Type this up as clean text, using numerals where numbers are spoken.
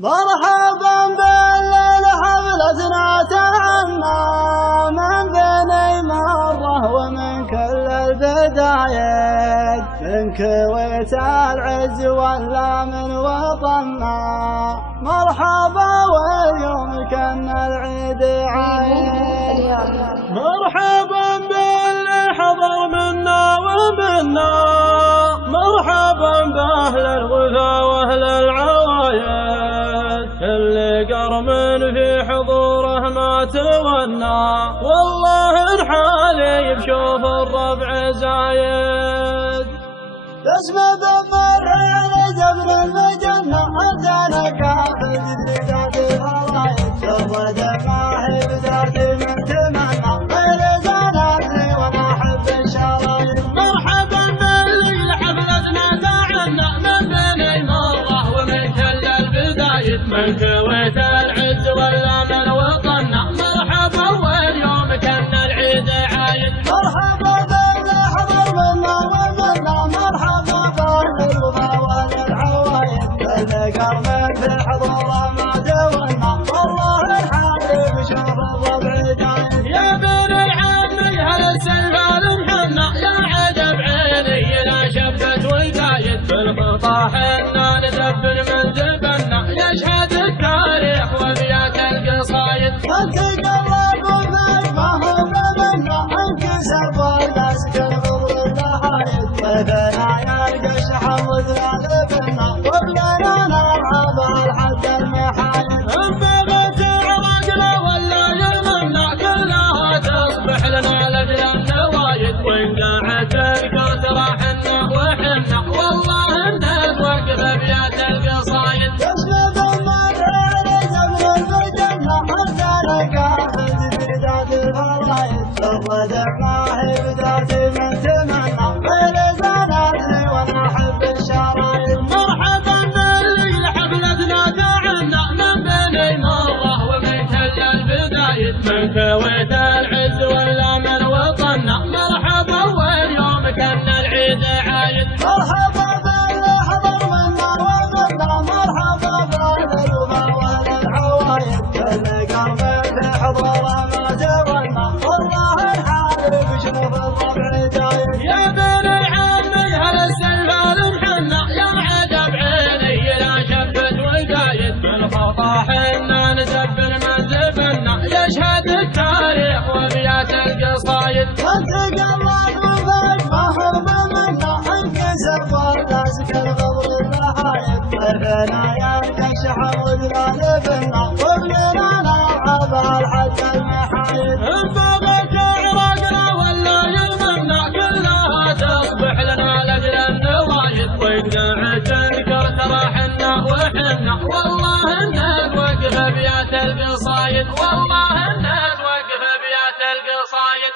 مرحبا بالليل حفلتنا تهنى من بني مرة ومن كل البدايات، من كويت العز ولا من وطننا. مرحبا واليوم كان العيد عايد، مرحبا باللي حضر منا ومنا، مرحبا بأهل الوفا وأهل العوايد، اللي قرمن في حضوره ما تونى، والله الحالي بشوف الربع زايد. تسمى بمر على جبل المجنة أتانا كافل جديدات الهرايد، شر دماهي بذات من تمنى غير زانتني وما أحب الشرايد. مرحبا باللي حفلتنا تعنا من بني مرة ومن كل البدايد، من كويت العز ولا من وطننا. مرحبا واليوم كان العيد عايد، مرحبا باللي حضر منا ومنا، مرحبا بأهل الوفا وأهل العوايد، اللي قرمن في حضوره ما تونا، والله الحالي بشوف الربع جايد. يا بن العمي هل السلفان محنا، يا عجب عيني لا شبت والقايد، بالخطا حنا ندبر من زبنا، يشهد التاريخ وبيات القصايد. انت قرب وذاك ما هو منا، انكسر والناس كالغض الضحايد، وبنا يلقى الشحوذ لبنا، وبنا نرحب الحد المحايد. ان بغت عرقنا ولا يمنا، كلها تصبح لنا لجل النوايد، وان قاعت الكثرة حنا وحنا، والله الناس وقف بيات القصايد. تسمى بمر على جبل المجنة أتانا كافل جديدات الهرايد، شر دماهي بذات من تمنى غير زانتني وما أحب الشرايد. مرحبا باللي حفلتنا تعنا من بني مرة ومن كل البدايد، من كويت العز ولا من وطننا. مرحبا واليوم كان العيد عايد، مرحبا باللي حضر منا ومنا، مرحبا بأهل الوفا وأهل العوايد، اللي قرمن في حضوره ما تونا، والله الحالي بشوف الربع جايد. يا بن العمي هل السلفان محنا، يا عجب عيني لا شبت والقايد، بالخطا حنا ندبر من زبنا، يشهد التاريخ وبيات القصايد. انت قرب وذاك ما هو منا، انكسر والناس كالغض الضحايد، وبنا يلقى الشحوذ لبنا، وبنا نرحب الحد المحايد. ان بغت عراقنا ولا يمنا، كلها تصبح لنا لجل النوايد، وان قاعت الكثرة حنا وحنا، والله الناس وقف بيات القصايد، والله الناس وقف بيات القصايد.